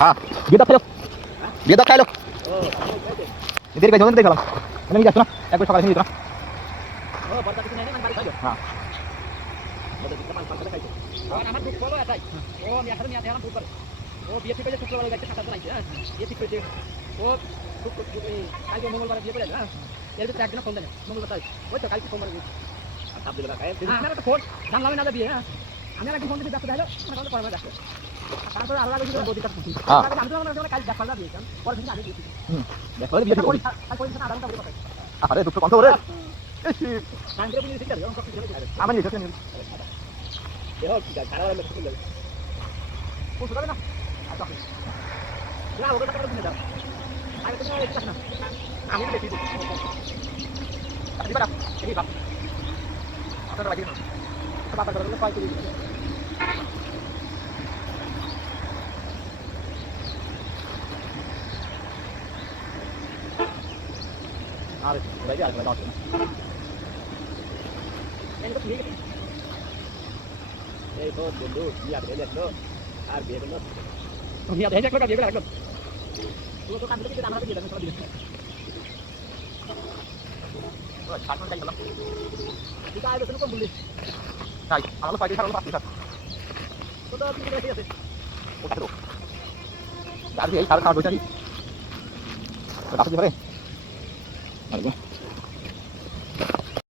হ্যাঁ দিয়ে দাও খাইলো দেরি করে দেখলাম আমি যাচ্ছ না একবার সকালে নিয়ে যেত না হ্যাঁ আমার দুঃখ বলো এটাই ও আমি আসলে নিয়ে আমার দুঃখ করে ও বিয়ে ঠিক হয়েছে শুক্রবার যাচ্ছে সাতটা নাইছে হ্যাঁ বিয়ে ঠিক হয়েছে ও কালকে মঙ্গলবার বিয়ে করে হ্যাঁ এর ভিতরে একদিন ফোন দেয় মঙ্গলবার তাই ওই তো কালকে সোমবার আমার একটা ফোন জানলাম না বিয়ে হ্যাঁ আমি আর একদিন ফোন দিতে ব্যস্ত হলো মানে পরে ব্যস্ত তারপরে আরো আগে বদিটা শুনছি আমি তো কাল দেখা পারলা বিয়ে পরে দিন আগে দিয়েছি দেখো বিয়ে ঠিক হয়েছে আদান কাপড় কথা আরে দুটো কত করে কান্দ্রে বুঝি ঠিক আছে আমি সব কিছু আমি নিয়ে যাচ্ছি দেখো কি খারাপ লাগে শুনতে লাগে ও শুনবে না আচ্ছা না ওটা কথা বলে দাও আমি তো এটা না আমি তো দেখি দিবা এই বাপ আপনারা লাগি না বাবা করে ফাইল করে দিই আরে ভাই আর দাও না এই তো ঠিক আছে এই তো বন্ধু বিয়া করে দেখলো আর বিয়ে করলো বিয়া দেখে দেখলো বিয়ে করে রাখলো তুই তো কান্দলে কি আমরা বিয়ে দেন সব দিন ও ছাড়ন যাই বললাম ঠিক আছে তুমি কোন বললি তাই আমার পাইতে ছাড়লো পাঁচ টাকা তো তো কি করে আছে ওটা তো আর এই সারা খাওয়া বইটারি রাখতে পারে আরে